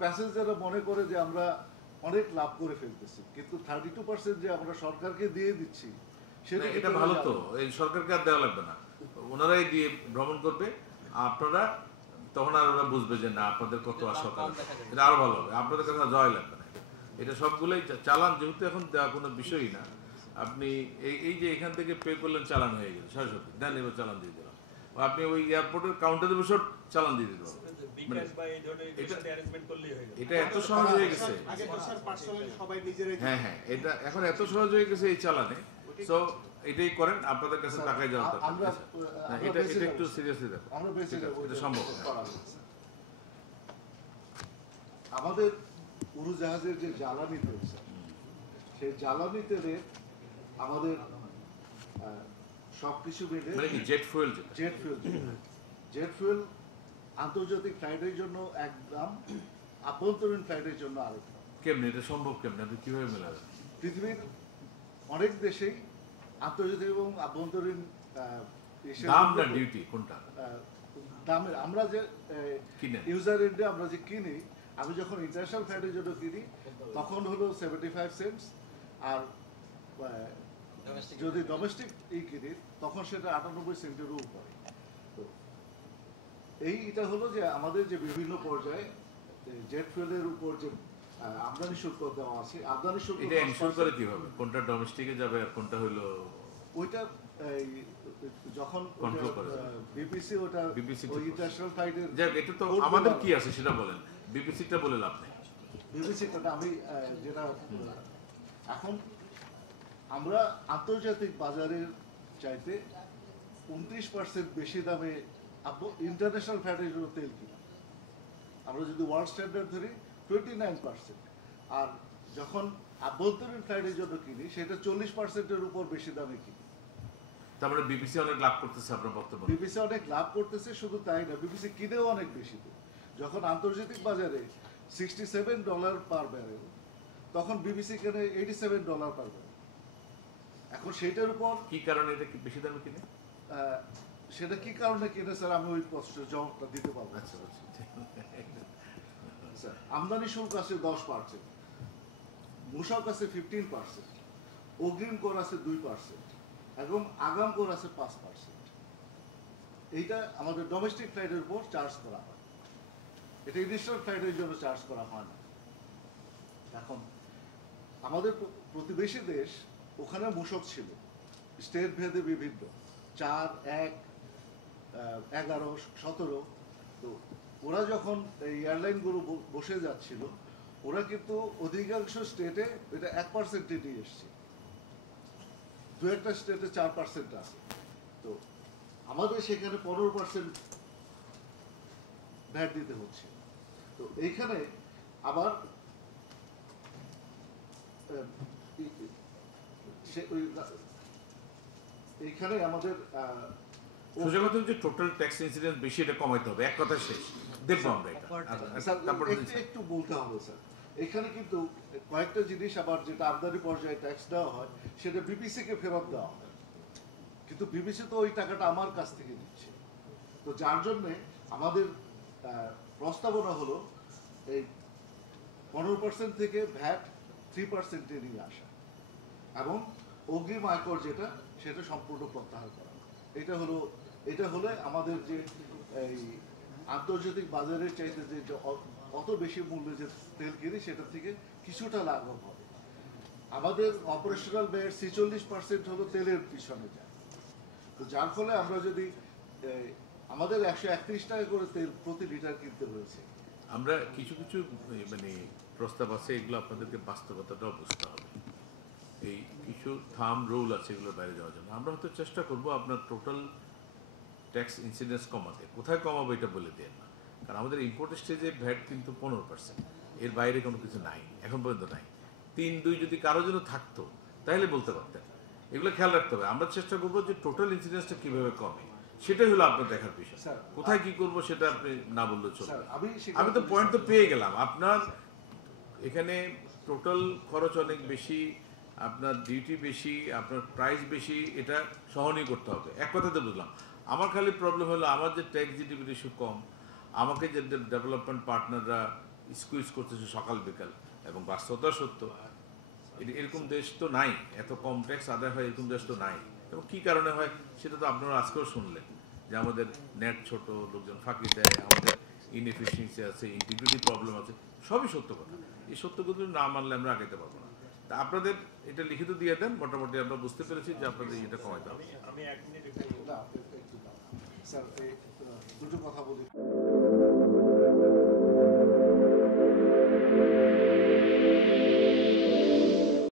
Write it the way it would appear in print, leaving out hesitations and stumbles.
প্যাসেঞ্জাররা মনে করে যে আমরা অনেক লাভ করে ফেলতেছি, কিন্তু 32% যে আমরা সরকারকে দিয়ে দিচ্ছি সেটা এটা ভালো তো, এই সরকারকে আর দেওয়া লাগবে না, ওনারাই দিয়ে ভ্রমণ করবে, আপনারা তখন আর ওরা বুঝবে যে না আপনাদের কত আশঙ্কা, এটা আরো ভালো হবে, আপনাদের কাছে জয় লাগবে না। এটা সবগুলোই চালান, যেহেতু এখন দেওয়া কোনো বিষয়ই না, আপনি এই যে এখান থেকে পে করলেন চালান হয়ে গেল সরাসরি, দেন এবার চালান দিয়ে দিলাম, আপনি ওই এয়ারপোর্টের কাউন্টারে বসে চালান দিয়ে দিতে পারবেন। এটা এত সহজ হয়ে গেছে, হ্যাঁ হ্যাঁ, এটা এখন এত সহজ হয়ে গেছে এই চালানে। সো এটাই করেন, আপনাদের কাছে টাকায় যাওয়া দরকার। এটা একটু সিরিয়াসলি দেখো, এটা সম্ভব। আমাদের উড়োজাহাজের যে জ্বালানি রয়েছে, সেই জ্বালানি তেলের আমাদের সবকিছু মিলে মানে কি জেট ফুয়েল, জেট ফুয়েল আন্তর্জাতিক ফ্লাইটের জন্য এক দাম, আভ্যন্তরীণ ফ্লাইটের জন্য আরেক দাম। কেমনে এটা সম্ভব, কেমনে আপনি কিভাবে মেলাবেন? পৃথিবীর অনেক দেশেই আন্তর্জাতিক এবং আভ্যন্তরীণ দাম না ডিউটি কোনটা? দামের আমরা যে ইউজার এন্ডে আমরা যে কিনি, আমি যখন ইন্টারন্যাশনাল ফ্লাইটের জন্য কিনি তখন হলো 75 সেন্টস, আর যদি ডোমেস্টিক কিনি তখন সেটা 98 সেন্টেরও উপরে। তো এইটা হলো যে আমাদের যে বিভিন্ন পর্যায়ে জেট ফুয়েলের উপর যে আমদানি শুল্ক দেওয়া আছে, আমদানি শুল্ক এটা এনশিওর করে কিভাবে কোনটা ডোমেস্টিকে যাবে আর কোনটা হলো ওইটা যখন বিবিসি ওটা ইন্টারন্যাশনাল ফ্লাইটের, যাক এটা তো আমাদের কি আছে সেটা বলেন, বিবিসিটা বলে লাভ নেই। বিবিসিটা আমি যেটা এখন আমরা আন্তর্জাতিক বাজারের চাইতে 29% বেশি দামে ইন্টারন্যাশনাল ফ্লাইটের জন্য তেল কিনি। আমরা যদি ওয়ার্ল্ড স্ট্যান্ডার্ড ধরি 29%, আর যখন আভ্যন্তরীণ ফ্লাইটের জন্য কিনি সেটা 40%-এর উপর বেশি দামে কিনি। তারপরে বিবিসি অনেক লাভ করতেছে, আপনার বক্তব্য? বিবিসি অনেক লাভ করতেছে, শুধু তাই না, বিবিসি কিনেও অনেক বেশি। যখন আন্তর্জাতিক বাজারে $67 পার ব্যারেল, তখন বিবিসি কেনে $87 পার ব্যারেল। এখন সেটার উপর কি কারণে এটা বেশি দামে কিনে, সেটা কি কারণে কিনে স্যার আমি ওই প্রশ্নের জবাবটা দিতে পারবো। আচ্ছা আমদানি শুল্ক আছে 10%, মূসক আছে 15%, অগ্রিম কর আছে 2%, এবং আগাম কর আছে 5%। এইটা আমাদের ডোমেস্টিক ফ্লাইটের উপর চার্জ করা হয়, এটা ইন্টারন্যাশনাল ফ্লাইটের জন্য চার্জ করা হয় না। এখন আমাদের প্রতিবেশী দেশ, ওখানে মূসক ছিল স্টেট ভেদে বিভিন্ন, 4, 1, 11, 17। তো ওরা যখন এই এয়ারলাইনগুলো বসে যাচ্ছিল, ওরা কিন্তু অধিকাংশ স্টেটে এটা 1% নিয়ে এসছে, 2-একটা স্টেটে 4% আছে। তো আমাদের সেখানে 15% ভ্যাট দিতে হচ্ছে। তো এইখানে আবার এইখানে আমাদের সোজা কথা হচ্ছে টোটাল ট্যাক্স ইনসিডেন্স বেশি, এটা কমাইতে হবে, এক কথা শেষ। দেখবো আমরা এটা, একটু বলতে হবে স্যার। এখানে কিন্তু কয়েকটা জিনিস আবার যেটা আমদানি পর্যায়ে ট্যাক্স দেওয়া হয় সেটা বিবিসি কে ফেরত দেওয়া হয়, কিন্তু বিবিসি তো ওই টাকাটা আমার কাছ থেকে নিচ্ছে। তো যার জন্যে আমাদের প্রস্তাবনা হলো এই 15% থেকে ভ্যাট 3% নিয়ে আসা, এবং অগ্রিম আয়কর যেটা সেটা সম্পূর্ণ প্রত্যাহার করা। এটা হলে আমাদের যে এই আন্তর্জাতিক বাজারের চাইতে যে অত বেশি মূল্যে যে তেল কিনি সেটা থেকে কিছুটা লাঘব হবে। আমাদের অপারেশনাল ব্যয়ের 46% হলো তেলের পিছনে যায়। তো যার ফলে আমরা যদি আমাদের 131 টাকা করে তেল প্রতি লিটার কিনতে হয়েছে। আমরা কিছু মানে প্রস্তাব আছে, এগুলো আপনাদেরকে বাস্তবতাটাও বুঝতে হবে। এই কিছু থাম রুল আছে, এগুলোর বাইরে যাওয়ার জন্য আমরা হয়তো চেষ্টা করব আপনার টোটাল ট্যাক্স ইনসিডেন্স কমাতে। কোথায় কমাবো এটা বলে দেন না, কারণ আমাদের ইম্পোর্ট স্টেজে ভ্যাট কিন্তু 15%, এর বাইরে কোনো কিছু নাই, এখন পর্যন্ত নাই। 3-2 যদি কারো জন্য থাকতো তাহলে বলতে পারতেন। এগুলো খেয়াল রাখতে হবে। আমরা চেষ্টা করবো যে টোটাল ইনসিডেন্সটা কীভাবে কমে, সেটাই হলো আপনার দেখার বিষয়। কোথায় কি করবো সেটা আপনি না বললে চলবে। আমি তো পয়েন্ট তো পেয়ে গেলাম, আপনার এখানে টোটাল খরচ অনেক বেশি, আপনার ডিউটি বেশি, আপনার প্রাইস বেশি, এটা সহনীয় করতে হবে, এক কথাতে বুঝলাম। আমার খালি প্রবলেম হলো আমার যে ট্যাক্স জিডিপি রেশিও কম, আমাকে যে ডেভেলপমেন্ট পার্টনাররা স্কুইজ করতেছে সকাল বিকাল, এবং বাস্তবতা সত্য এরকম দেশ তো নাই, এত কম ট্যাক্স আদায় হয় এরকম দেশ তো নাই। এবং কী কারণে হয় সেটা তো আপনারা আজকেও শুনলেন, যে আমাদের নেট ছোট, লোকজন ফাঁকি দেয়, আমাদের ইনএফিসিয়েন্সি আছে, ইন্টিগ্রিটি প্রবলেম আছে, সবই সত্য কথা। এই সত্যগুলো না মানলে আমরা আগাইতে পারবো না। তা আপনাদের এটা লিখিত দিয়ে দেন, মোটামুটি আমরা বুঝতে পেরেছি যে আপনাদের এটা কমাইতে হবে। না, স্যার, দুটো কথা বলি।